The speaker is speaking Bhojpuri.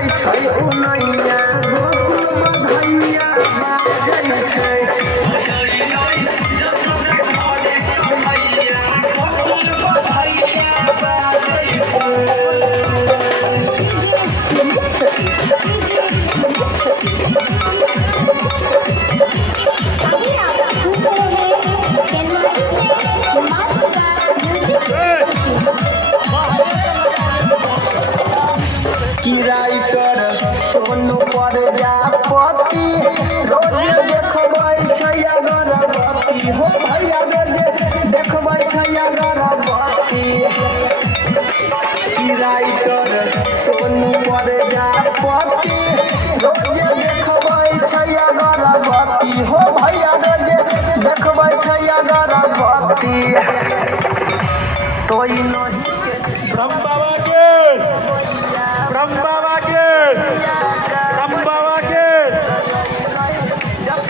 बाजै छै उनैया गोकुल बधैया बाजै छै किराइकर सोनू प्रजापति रोज देखबै छै अगरबत्ती हो भैया रोज देखबै छै अगरबत्ती किराइकर सोनू प्रजापति रोज देखबै छै अगरबत्ती हो भैया रोज देखबै छै अगरबत्ती तोई नहीं